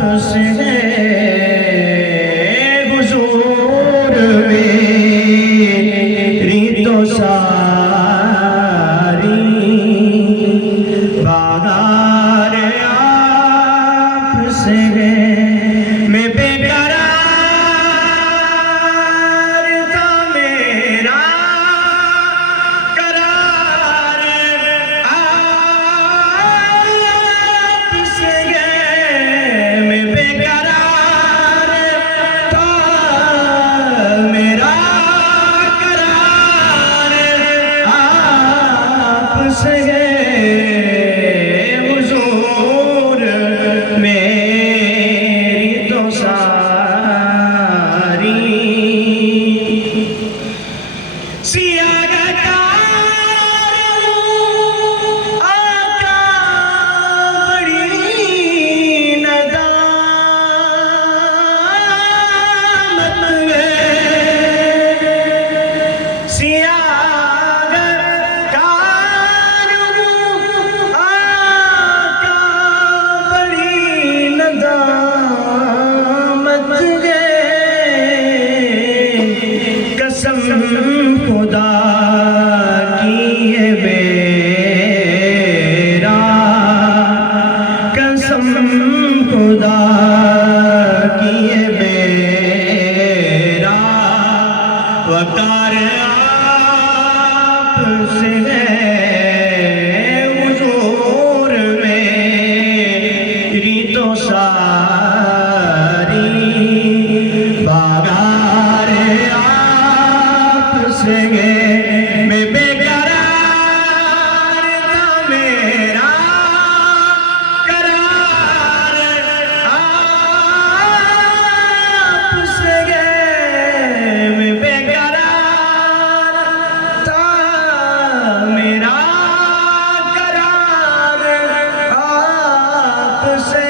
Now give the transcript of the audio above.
आपसे हुजूर मेरी तो सारी बागार आपसे मैं बेकरार था मेरा करार आपसे मैं बेकरार था मेरा करार आपसे हुजूर मेरी तो सारी सियागकार आका बड़ी नदामत में सियागकार आका बड़ी नदामत में कसम खुदा की है मेरा कसम खुदा की है मेरा वकार आपसे हुजूर मेरी तो सारी बागार आपसे मैं बेकरार था मेरा करार आपसे मैं बेकरार था मेरा करार आपसे